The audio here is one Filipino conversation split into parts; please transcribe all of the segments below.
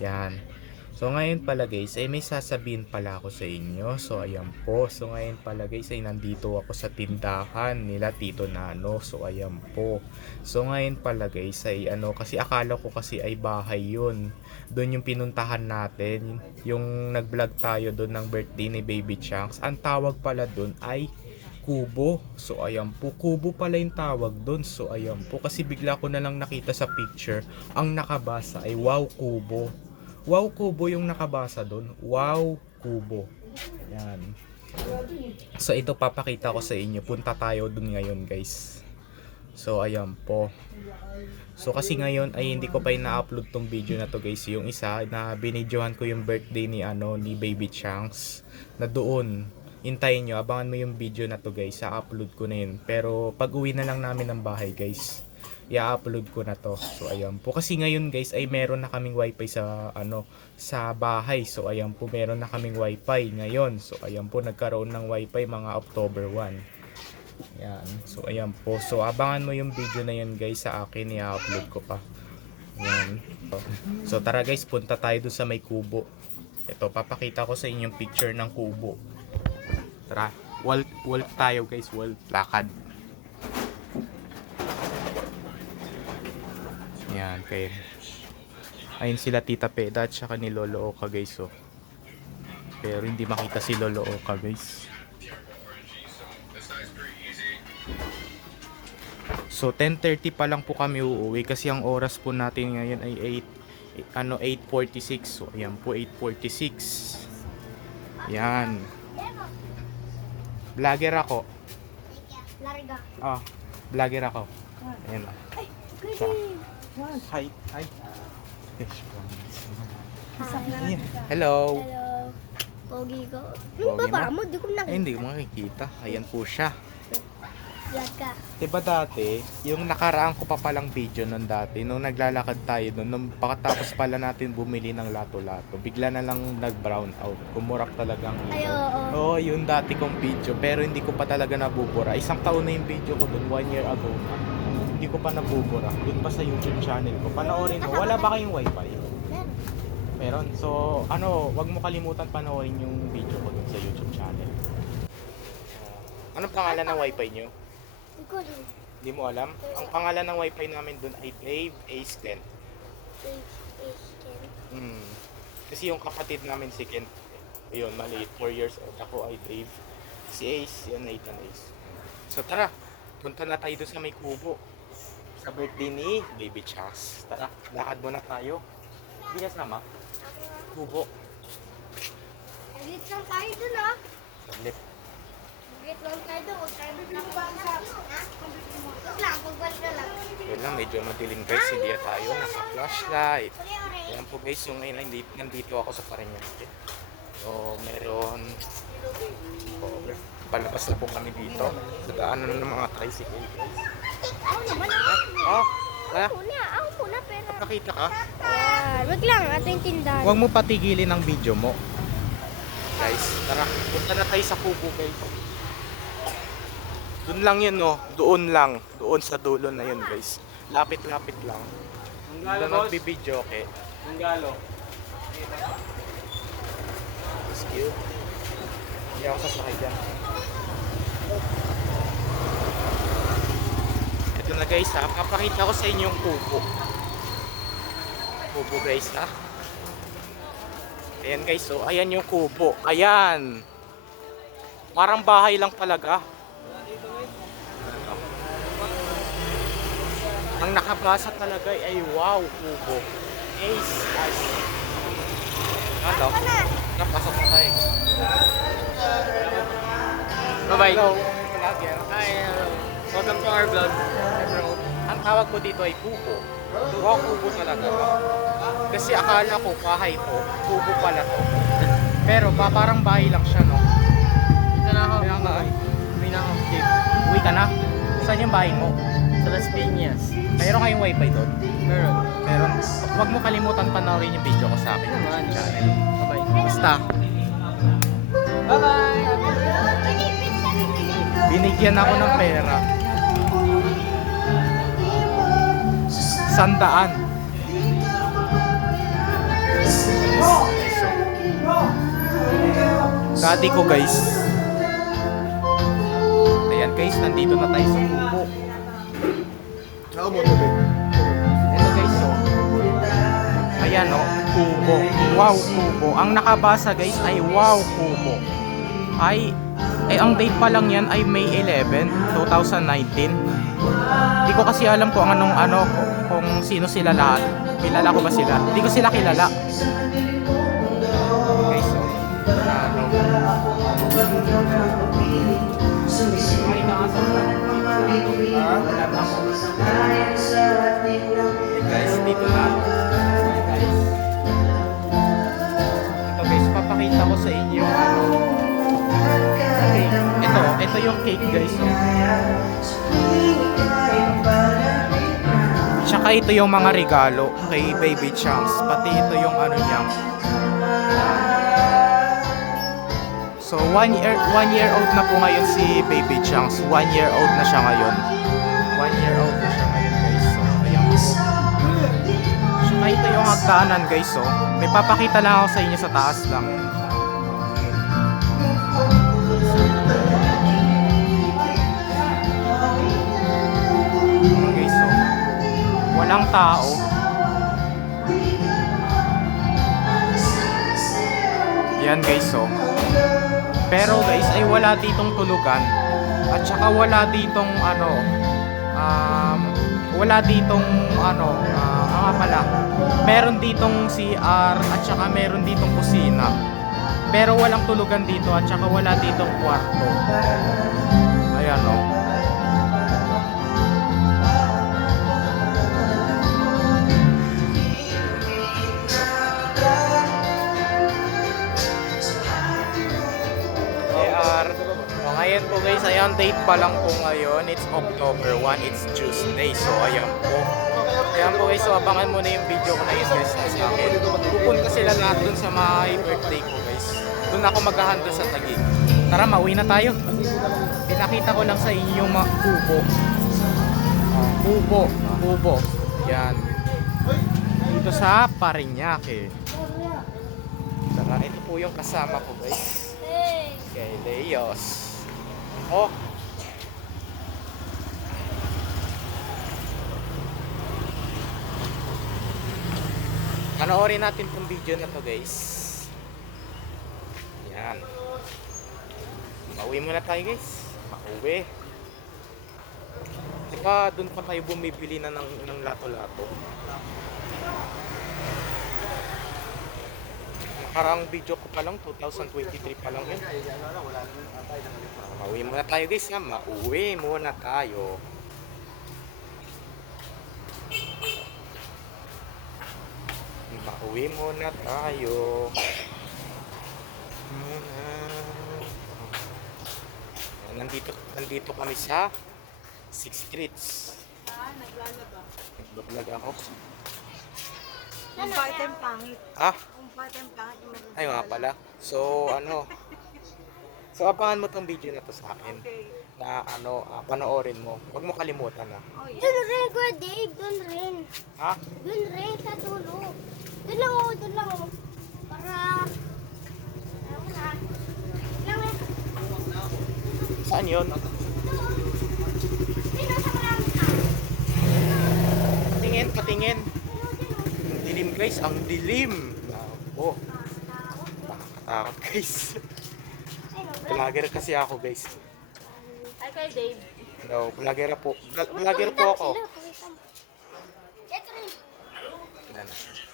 Yan. So ngayon pala guys, ay may sasabihin pala ako sa inyo. So ayan po. So ngayon pala guys, ay nandito ako sa tindahan nila Tito Nano. So ayan po. So ngayon pala guys, ay ano, kasi akala ko kasi ay bahay yun. Doon yung pinuntahan natin. Yung nag-vlog tayo doon ng birthday ni Baby Chunks. Ang tawag pala doon ay kubo. So ayan po, kubo pala yung tawag doon. So ayan po, kasi bigla ko na lang nakita sa picture, ang nakabasa ay wow kubo. Wow kubo yung nakabasa doon. Wow kubo. Yan. So ito papakita ko sa inyo. Punta tayo doon ngayon guys. So ayan po. So kasi ngayon ay hindi ko pa ina-upload tong video na to guys. Yung isa na binidyohan ko yung birthday ni ano ni Baby Chunks na doon. Hintayin nyo, abangan mo yung video na to guys. Sa-upload ko na yun. Pero pag uwi na lang namin ng bahay guys, i-upload ko na to. So ayan po. Kasi ngayon guys ay meron na kaming wifi sa ano sa bahay. So ayan po meron na kaming wifi ngayon. So ayan po nagkaroon ng wifi mga October 1. Yan. So ayan po. So abangan mo yung video na yun guys sa akin i-upload ko pa. Yan. So tara guys, punta tayo dun sa may kubo. Ito, papakita ko sa inyo yung picture ng kubo. Tara, walk, walk tayo guys, walk, lakad. Kay Ayun sila Tita Peda at saka ni Lolo Oka guys oh. Pero hindi makita si Lolo Oka guys. So 10:30 pa lang po kami uuwi kasi ang oras po natin ngayon ay 8 ano 8:46. So ayan po 8:46. Yan. Vlogger ako. Larga. Ah, vlogger ako. Ayan. Siya. Hi. Hi. Ayan. Hello. Hello. Pogi ko. Pogi Yung baba mo? di ko Ay, nakita. hindi ko makikita. Ayan po siya. Vlog ka. Diba dati, yung nakaraan ko pa palang video nun dati, nung naglalakad tayo nun, nung pakatapos pala natin bumili ng lato-lato, bigla na lang nag-brown out. Kumurak talagang Ay, oo. Oo, yung dati kong video, pero hindi ko pa talaga nabubura. Isang taon na yung video ko dun, one year ago. Hindi ko pa nabubura. Dun pa sa YouTube channel ko. Panoorin mo, wala ba kayong wifi? Meron. Meron. So, ano, wag mo kalimutan panoorin yung video ko dun sa YouTube channel. Anong pangalan ng wifi nyo? Hindi mo alam? Ang pangalan ng wifi namin dun ay Brave Ace Kent. Age, age, ten. Hmm. Kasi yung kapatid namin si Kent, ayun, maliit, 4 years old. Ako ay Brave. Si Ace, yan Nathan Ace. So tara, punta na tayo dun sa may kubo. Sa birthday ni Baby Chas. Tara, lakad muna tayo. Hindi ka sama? Kubo. Aglit lang tayo dun ah. Saglit. Aglit lang tayo dun. Huwag tayo bangsa. Huwag lang, pagbalik na lang. Yun lang, medyo madilim guys. Hindi na tayo naka-flashlight. Ayan po guys, yung ngayon nandito ako sa Parañaque. So, meron oh, palabas na po kami dito. Sa daanan ng mga tricycle. Ako naman ah. Oh, ah, Ako muna, ako muna, pero... nakita ka? Ayan, wag lang, ating tindahan. Huwag mo patigilin ang video mo. Guys, tara, punta na tayo sa kubo guys. Doon lang yun no, doon lang. Doon sa dulo na yun guys. Lapit-lapit lang. Doon nagbibideo okay. Manggalo. Skill. Hindi ako sasakay dyan. Ito na guys ha, papakita ko sa inyo yung kubo. Kubo guys ha. Ayan guys, so ayan yung kubo. Ayan. Parang bahay lang talaga. Ang nakabasa talaga ay wow, kubo. Ace, ace. Ano? Napasok na tayo. Bye-bye. Hello, vlogger. Hi, uh, welcome to our vlog. Ang tawag ko dito ay kubo. Wow, kubo talaga. Kasi akala ko bahay to, kubo pala to. Pero pa parang bahay lang siya, no? Dito na ako. Kaya nga ay. Uwi na. Uwi ka na? Saan yung bahay mo? Sa Las Piñas. Mayroon kayong wifi doon? Meron. Meron. Huwag mo kalimutan panoorin yung video ko sa akin. Naman. Channel. Bye-bye. Basta, Bye-bye binigyan ako ng pera. Sandaan. Daddy ko guys. Ayan guys, nandito na tayo sa kuko. Ako mo. Ito guys, oh. Ayan oh, kubo. Wow, kubo. Ang nakabasa guys ay wow, kubo. Ay, eh ang date pa lang yan ay May 11, 2019. Hindi ko kasi alam kung anong ano, kung sino sila lahat. Kilala ko ba sila? Hindi ko sila kilala. Oh. Ano? Ay, nakasama. Ha? Wala na ako. Guys. Oh. Tsaka ito yung mga regalo kay Baby Chunks. Pati ito yung ano niya. So, one year, one year old na po ngayon si Baby Chunks. One year old na siya ngayon. One year old na siya ngayon, guys. So, ayan. Tsaka ito yung hagdanan, guys. So, may papakita lang ako sa inyo sa taas lang. Walang tao. Yan, guys. So, pero guys ay wala ditong tulugan at saka wala ditong ano um, wala ditong ano ah ah, nga pala meron ditong CR at saka meron ditong kusina pero walang tulugan dito at saka wala ditong kwarto ayan oh. o AR. Ngayon po guys, ayan date pa lang po ngayon. It's October 1, it's Tuesday. So ayan po. Ayan po guys, so abangan mo na yung video ko na yun guys sa akin. Pupunta sila lahat dun sa my birthday ko guys. Doon ako maghahandle sa Taguig. Tara, mauwi na tayo. Pinakita ko lang sa inyo yung mga kubo. Oh, kubo, kubo. Yan. Dito sa Parañaque. Tara, ito po yung kasama ko guys. Kay Leos. Oh. Panoorin natin tong video na to guys. Yan. Mauwi muna tayo guys. Mauwi. Saka doon pa tayo bumibili na ng, ng lato-lato. Nakarang video ko pa lang, 2023 pa lang yun. Mauwi muna tayo guys ha. Mauwi muna tayo. Mauwi muna tayo. Nandito, nandito kami sa Six Streets. Nagbablog ako. Ang part ang pangit. Ah, Ang part ang pangit. ay nga pala. So, ano. So, abangan mo tong video na to sa akin. Na ano, ah, panoorin mo. Huwag mo kalimutan ah. Doon rin, Kuya Dave. Doon rin. Ha? Doon rin sa tulo. Doon lang ako, doon lang ako. Para... Alam mo na. Lang eh. Saan yun? Maraming tao. Patingin, guys, ang dilim. Oh, nakakatakot guys. Vlogger kasi ako guys. Ay, kay Dave. No, vlogger po. Vl- Vlogger po ako.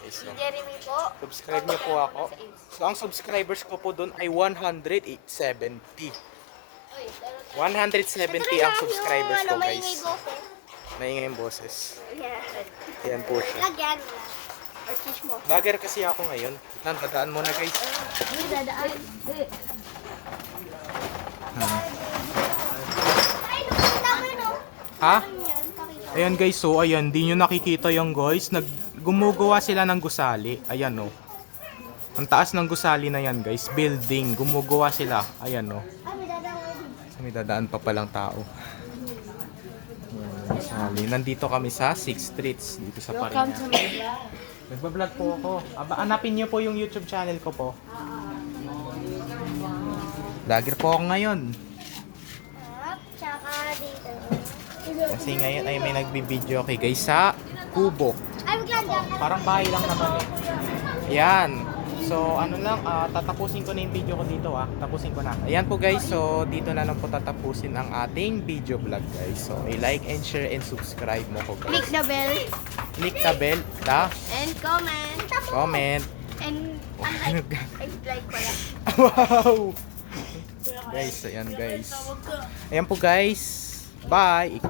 Guys, Jeremy po. subscribe niyo po ako. So, ang subscribers ko po doon ay 170. Uy, pero 170 ang subscribers ko may guys. Maingay yung boses. Yan po siya. Lagyan mo. Vlogger kasi ako ngayon. Nandadaan mo na guys. Hindi dadaan. Oh. Ha? Ayan guys, so ayan, di nyo nakikita yung guys. Nag gumugawa sila ng gusali. Ayan oh. Ang taas ng gusali na yan guys, building. Gumugawa sila. Ayan oh. Ah, may dadaan pa palang tao. Ayan, gusali. Nandito kami sa 6 Streets. Dito sa Parañaque. Nagbablog po ako. Aba, hanapin nyo po yung YouTube channel ko po. Vlogger po ako ngayon. Tsaka dito. Kasi ngayon ay may nagbibideo kay guys sa kubo. Ay, wag lang dyan. Parang bahay lang naman eh. Yan. So, ano lang, ah, tatapusin ko na yung video ko dito ah. Tapusin ko na. Ayan po guys, so dito na lang po tatapusin ang ating video vlog guys. So, i-like and share and subscribe mo ko Click guys. the bell Click the bell, the and comment. comment. And Ano unlike, ay, like pala. wow! Guys, ayan guys. Ayan po guys. Bye!